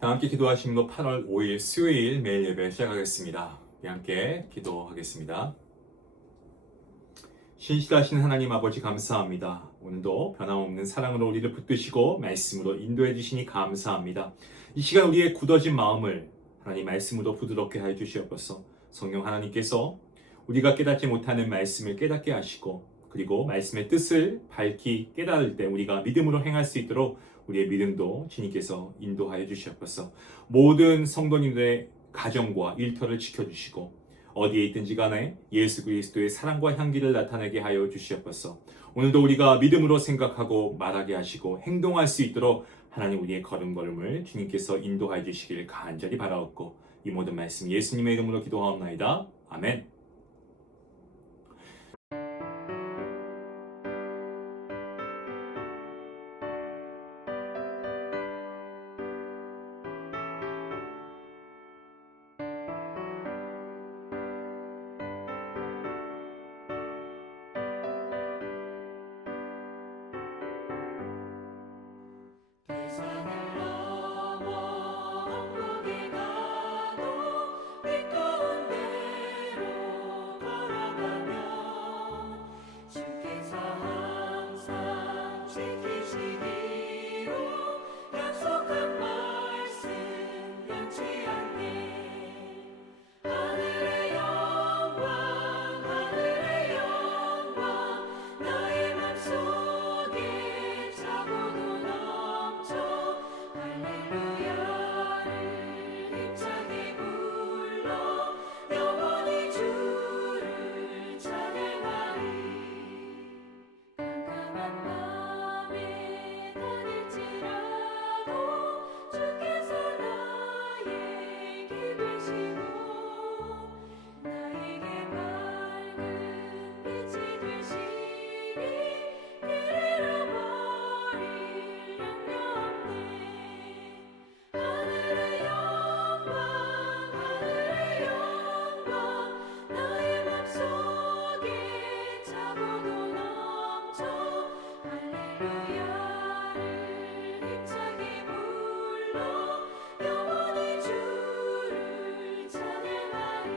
다 함께 기도하심으로 8월 5일 수요일 매일 예배 시작하겠습니다. 함께 기도하겠습니다. 신실하신 하나님 아버지 감사합니다. 오늘도 변함없는 사랑으로 우리를 붙드시고 말씀으로 인도해 주시니 감사합니다. 이 시간 우리의 굳어진 마음을 하나님 말씀으로 부드럽게 해 주시옵소서. 성령 하나님께서 우리가 깨닫지 못하는 말씀을 깨닫게 하시고 그리고 말씀의 뜻을 밝히 깨달을 때 우리가 믿음으로 행할 수 있도록 우리의 믿음도 주님께서 인도하여 주시옵소서. 모든 성도님들의 가정과 일터를 지켜주시고 어디에 있든지 간에 예수 그리스도의 사랑과 향기를 나타내게 하여 주시옵소서. 오늘도 우리가 믿음으로 생각하고 말하게 하시고 행동할 수 있도록 하나님 우리의 걸음걸음을 주님께서 인도하여 주시길 간절히 바라옵고 이 모든 말씀 예수님의 이름으로 기도하옵나이다. 아멘. 세상을 넘어 천국에 가도 빛가운 대로 걸어가면 주께서 항상 지키시기로 약속한 말씀 변치 않네. 하늘의 영광 하늘의 영광 나의 맘속에 차고도 넘쳐 할렐루야를 힘차게 불러 영원히 주를 찬양하리. 깜깜한 밤에 다닐지라도 주께서 나의 길 되시고 나에게 맑은 빛이 되시니 길 잃어버릴 염려 없네. 하늘의 영광 하늘의 영광 나의 맘속에 차고도 넘쳐 할렐루야를 힘차게 불러 영원히 주를 찬양하리.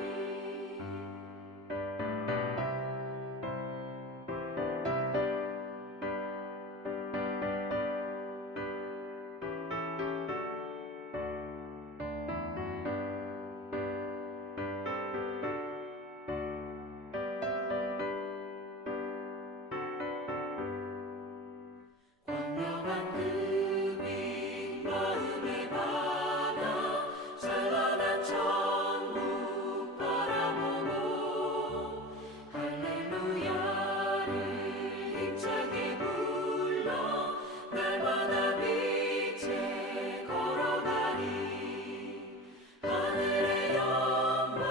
광명한 금이 마음에 받아 찬란한 천국 바라보고 할렐루야를 힘차게 불러 날마다 빛에 걸어가리. 하늘의 영광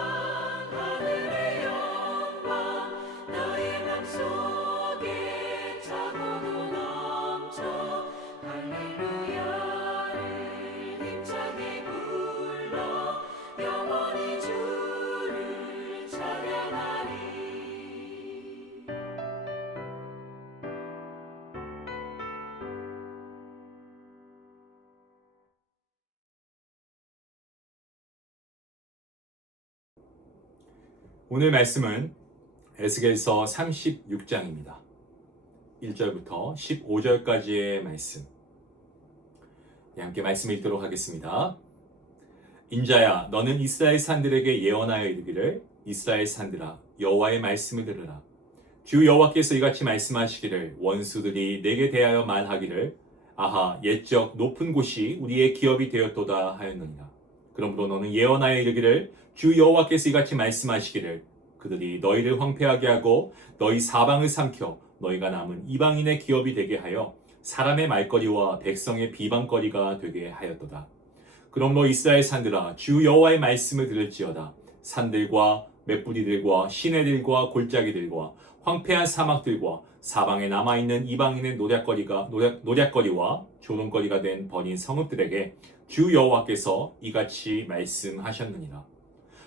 하늘의 영광 나의 맘속에 차고도 넘쳐 할렐루야를 힘차게 불러 영원히 주를 찬양하리. 오늘 말씀은 에스겔서 36장입니다. 1절부터 15절까지의 말씀. 함께 말씀 읽도록 하겠습니다. 인자야, 너는 이스라엘 산들에게 예언하여 이르기를 이스라엘 산들아, 여호와의 말씀을 들으라. 주 여호와께서 이같이 말씀하시기를 원수들이 내게 대하여 말하기를 아하, 옛적 높은 곳이 우리의 기업이 되었도다 하였느니라. 그러므로 너는 예언하여 이르기를 주 여호와께서 이같이 말씀하시기를 그들이 너희를 황폐하게 하고 너희 사방을 삼켜 너희가 남은 이방인의 기업이 되게 하여 사람의 말거리와 백성의 비방거리가 되게 하였도다. 그러므로 이스라엘 산들아 주 여호와의 말씀을 들을지어다. 산들과 맷뿌리들과 시내들과 골짜기들과 황폐한 사막들과 사방에 남아있는 이방인의 노략거리와 조롱거리가 된 버린 성읍들에게 주 여호와께서 이같이 말씀하셨느니라.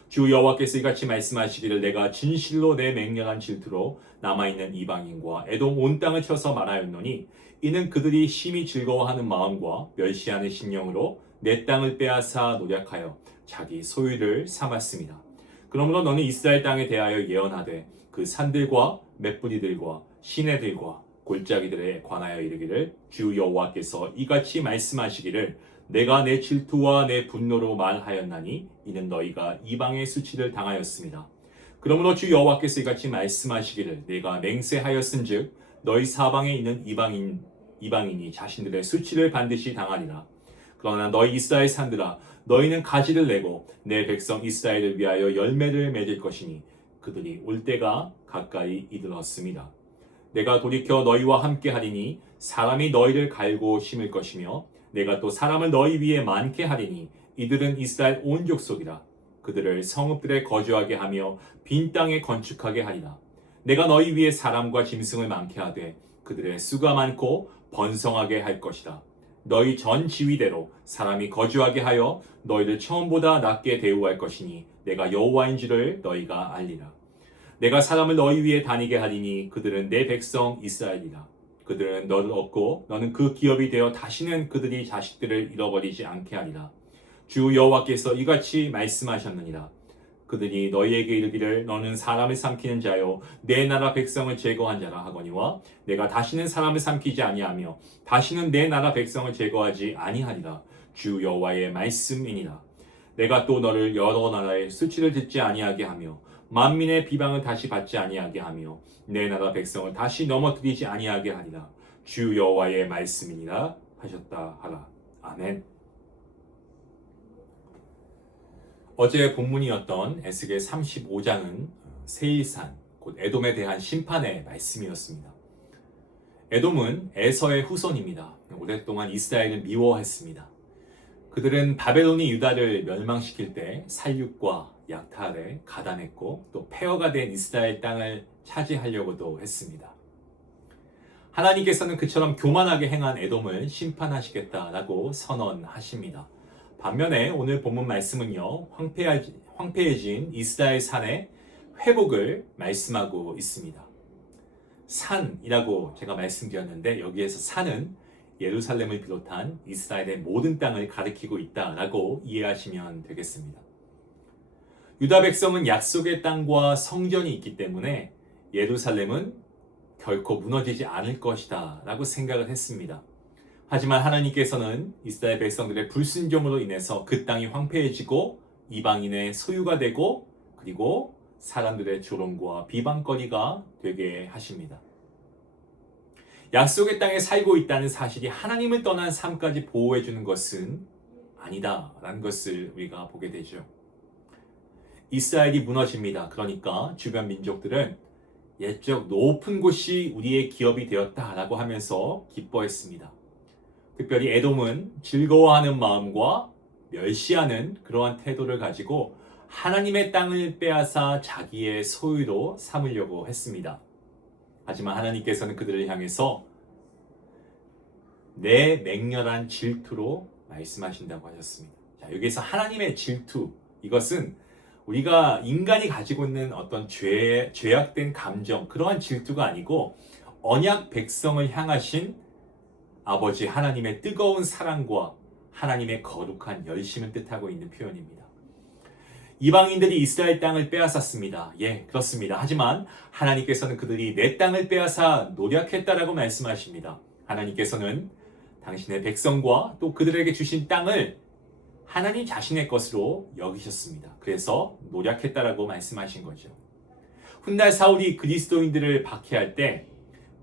주 여호와께서 이같이 말씀하시기를 내가 진실로 내 맹렬한 질투로 남아있는 이방인과 에돔 온 땅을 쳐서 말하였노니 이는 그들이 심히 즐거워하는 마음과 멸시하는 심령으로 내 땅을 빼앗아 노략하여 자기 소유를 삼았습니다. 그러므로 너는 이스라엘 땅에 대하여 예언하되 그 산들과 맷뿌리들과 시내들과 골짜기들에 관하여 이르기를 주 여호와께서 이같이 말씀하시기를 내가 내 질투와 내 분노로 말하였나니 이는 너희가 이방의 수치를 당하였습니다. 그러므로 주 여호와께서 이같이 말씀하시기를 내가 맹세하였은즉 너희 사방에 있는 이방인이 자신들의 수치를 반드시 당하리라. 그러나 너희 이스라엘 산들아 너희는 가지를 내고 내 백성 이스라엘을 위하여 열매를 맺을 것이니 그들이 올 때가 가까이 이르렀습니다. 내가 돌이켜 너희와 함께 하리니 사람이 너희를 갈고 심을 것이며 내가 또 사람을 너희 위에 많게 하리니 이들은 이스라엘 온 족속이라. 그들을 성읍들에 거주하게 하며 빈 땅에 건축하게 하리라. 내가 너희 위에 사람과 짐승을 많게 하되 그들의 수가 많고 번성하게 할 것이다. 너희 전 지위대로 사람이 거주하게 하여 너희를 처음보다 낮게 대우할 것이니 내가 여호와인 줄을 너희가 알리라. 내가 사람을 너희 위에 다니게 하리니 그들은 내 백성 이스라엘이라. 그들은 너를 얻고 너는 그 기업이 되어 다시는 그들이 자식들을 잃어버리지 않게 하리라. 주 여호와께서 이같이 말씀하셨느니라. 그들이 너희에게 이르기를 너는 사람을 삼키는 자요 내 나라 백성을 제거한 자라 하거니와 내가 다시는 사람을 삼키지 아니하며 다시는 내 나라 백성을 제거하지 아니하리라. 주 여호와의 말씀이니라. 내가 또 너를 여러 나라의 수치를 듣지 아니하게 하며 만민의 비방을 다시 받지 아니하게 하며 내 나라 백성을 다시 넘어뜨리지 아니하게 하리라. 주 여호와의 말씀이니라 하셨다 하라. 아멘. 어제 본문이었던 에스겔 35장은 세일산, 곧 에돔에 대한 심판의 말씀이었습니다. 에돔은 에서의 후손입니다. 오랫동안 이스라엘을 미워했습니다. 그들은 바벨론이 유다를 멸망시킬 때 살육과 약탈에 가담했고 또 폐허가 된 이스라엘 땅을 차지하려고도 했습니다. 하나님께서는 그처럼 교만하게 행한 에돔을 심판하시겠다라고 선언하십니다. 반면에 오늘 본문 말씀은요, 황폐해진 이스라엘 산의 회복을 말씀하고 있습니다. 산이라고 제가 말씀드렸는데 여기에서 산은 예루살렘을 비롯한 이스라엘의 모든 땅을 가리키고 있다라고 이해하시면 되겠습니다. 유다 백성은 약속의 땅과 성전이 있기 때문에 예루살렘은 결코 무너지지 않을 것이다 라고 생각을 했습니다. 하지만 하나님께서는 이스라엘 백성들의 불순종으로 인해서 그 땅이 황폐해지고 이방인의 소유가 되고 그리고 사람들의 조롱과 비방거리가 되게 하십니다. 약속의 땅에 살고 있다는 사실이 하나님을 떠난 삶까지 보호해주는 것은 아니다라는 것을 우리가 보게 되죠. 이스라엘이 무너집니다. 그러니까 주변 민족들은 옛적 높은 곳이 우리의 기업이 되었다라고 하면서 기뻐했습니다. 특별히 에돔은 즐거워하는 마음과 멸시하는 그러한 태도를 가지고 하나님의 땅을 빼앗아 자기의 소유로 삼으려고 했습니다. 하지만 하나님께서는 그들을 향해서 내 맹렬한 질투로 말씀하신다고 하셨습니다. 자, 여기에서 하나님의 질투, 이것은 우리가 인간이 가지고 있는 어떤 죄악된 감정, 그러한 질투가 아니고 언약 백성을 향하신 아버지 하나님의 뜨거운 사랑과 하나님의 거룩한 열심을 뜻하고 있는 표현입니다. 이방인들이 이스라엘 땅을 빼앗았습니다. 예, 그렇습니다. 하지만 하나님께서는 그들이 내 땅을 빼앗아 노략했다라고 말씀하십니다. 하나님께서는 당신의 백성과 또 그들에게 주신 땅을 하나님 자신의 것으로 여기셨습니다. 그래서 노략했다라고 말씀하신 거죠. 훗날 사울이 그리스도인들을 박해할 때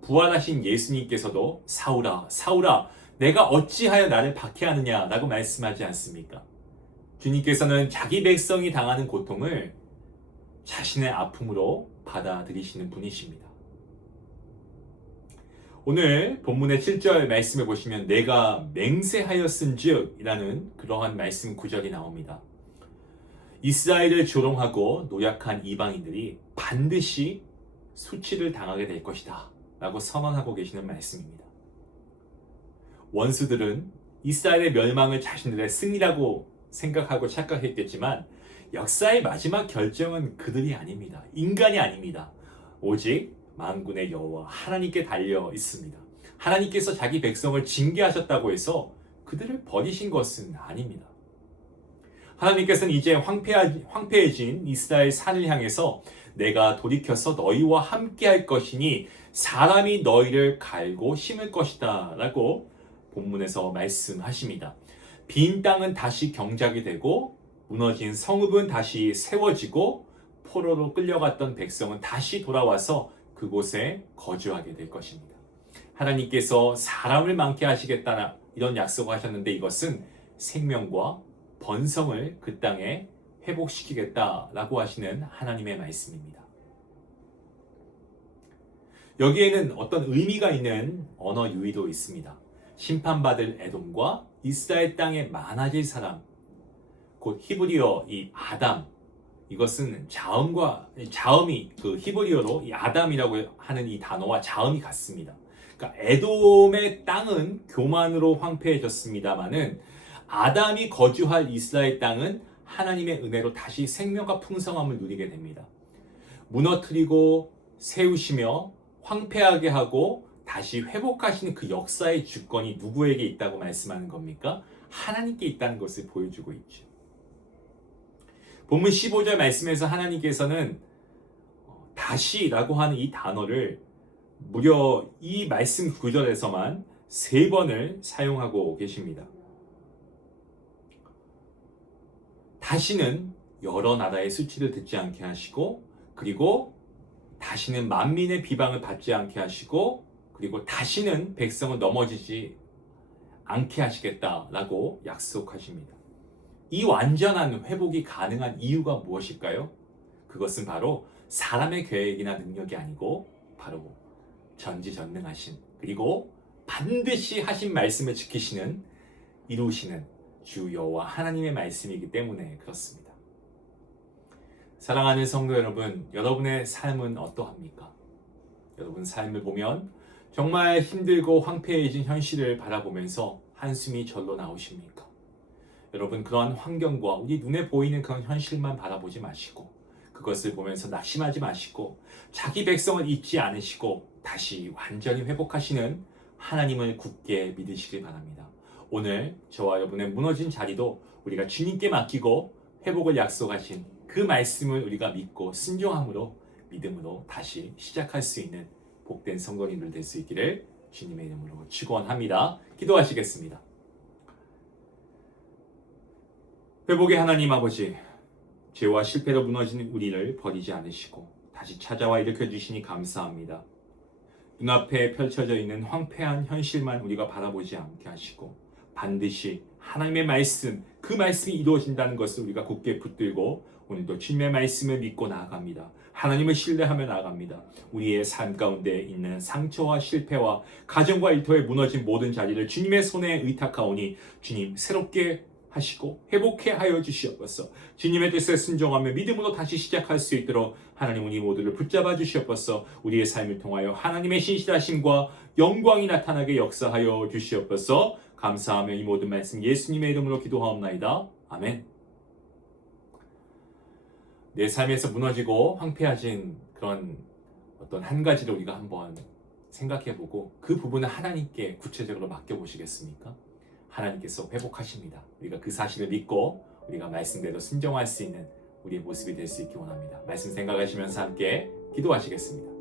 부활하신 예수님께서도 사울아, 사울아, 내가 어찌하여 나를 박해하느냐 라고 말씀하지 않습니까? 주님께서는 자기 백성이 당하는 고통을 자신의 아픔으로 받아들이시는 분이십니다. 오늘 본문의 7절 말씀에 보시면 내가 맹세하였은즉 이라는 그러한 말씀 구절이 나옵니다. 이스라엘을 조롱하고 노약한 이방인들이 반드시 수치를 당하게 될 것이다 라고 선언하고 계시는 말씀입니다. 원수들은 이스라엘의 멸망을 자신들의 승리라고 생각하고 착각했겠지만 역사의 마지막 결정은 그들이 아닙니다. 인간이 아닙니다. 오직 만군의 여호와 하나님께 달려 있습니다. 하나님께서 자기 백성을 징계하셨다고 해서 그들을 버리신 것은 아닙니다. 하나님께서는 이제 황폐해진 이스라엘 산을 향해서 내가 돌이켜서 너희와 함께 할 것이니 사람이 너희를 갈고 심을 것이다 라고 본문에서 말씀하십니다. 빈 땅은 다시 경작이 되고 무너진 성읍은 다시 세워지고 포로로 끌려갔던 백성은 다시 돌아와서 그곳에 거주하게 될 것입니다. 하나님께서 사람을 많게 하시겠다 이런 약속을 하셨는데 이것은 생명과 번성을 그 땅에 회복시키겠다라고 하시는 하나님의 말씀입니다. 여기에는 어떤 의미가 있는 언어 유희도 있습니다. 심판받을 에돔과 이스라엘 땅에 많아질 사람, 곧 히브리어 이 아담, 이것은 자음이 그 히브리어로 이 아담이라고 하는 이 단어와 자음이 같습니다. 그러니까 에돔의 땅은 교만으로 황폐해졌습니다마는 아담이 거주할 이스라엘 땅은 하나님의 은혜로 다시 생명과 풍성함을 누리게 됩니다. 무너뜨리고 세우시며 황폐하게 하고 다시 회복하시는 그 역사의 주권이 누구에게 있다고 말씀하는 겁니까? 하나님께 있다는 것을 보여주고 있죠. 본문 15절 말씀에서 하나님께서는 다시라고 하는 이 단어를 무려 이 말씀 구절에서만 3번을 사용하고 계십니다. 다시는 여러 나라의 수치를 듣지 않게 하시고, 그리고 다시는 만민의 비방을 받지 않게 하시고, 그리고 다시는 백성은 넘어지지 않게 하시겠다라고 약속하십니다. 이 완전한 회복이 가능한 이유가 무엇일까요? 그것은 바로 사람의 계획이나 능력이 아니고 바로 전지전능하신, 그리고 반드시 하신 말씀을 지키시는, 이루시는 주 여호와 하나님의 말씀이기 때문에 그렇습니다. 사랑하는 성도 여러분, 여러분의 삶은 어떠합니까? 여러분 삶을 보면 정말 힘들고 황폐해진 현실을 바라보면서 한숨이 절로 나오십니까? 여러분, 그러한 환경과 우리 눈에 보이는 그런 현실만 바라보지 마시고, 그것을 보면서 낙심하지 마시고, 자기 백성을 잊지 않으시고 다시 완전히 회복하시는 하나님을 굳게 믿으시길 바랍니다. 오늘 저와 여러분의 무너진 자리도 우리가 주님께 맡기고 회복을 약속하신 그 말씀을 우리가 믿고 순종함으로, 믿음으로 다시 시작할 수 있는 복된 성도님들 될 수 있기를 주님의 이름으로 축원합니다. 기도하시겠습니다. 회복의 하나님 아버지, 죄와 실패로 무너진 우리를 버리지 않으시고 다시 찾아와 일으켜 주시니 감사합니다. 눈앞에 펼쳐져 있는 황폐한 현실만 우리가 바라보지 않게 하시고 반드시 하나님의 말씀, 그 말씀이 이루어진다는 것을 우리가 굳게 붙들고 오늘도 주님의 말씀을 믿고 나아갑니다. 하나님을 신뢰하며 나아갑니다. 우리의 삶 가운데 있는 상처와 실패와 가정과 일터에 무너진 모든 자리를 주님의 손에 의탁하오니 주님 새롭게 하시고 회복해 하여 주시옵소서. 주님의 뜻에 순종하며 믿음으로 다시 시작할 수 있도록 하나님 우리 모두를 붙잡아 주시옵소서. 우리의 삶을 통하여 하나님의 신실하심과 영광이 나타나게 역사하여 주시옵소서. 감사하며 이 모든 말씀 예수님의 이름으로 기도하옵나이다. 아멘. 내 삶에서 무너지고 황폐해진 그런 어떤 한 가지를 우리가 한번 생각해보고 그 부분을 하나님께 구체적으로 맡겨보시겠습니까? 하나님께서 회복하십니다. 우리가 그 사실을 믿고 우리가 말씀대로 순종할 수 있는 우리의 모습이 될 수 있기 원합니다. 말씀 생각하시면서 함께 기도하시겠습니다.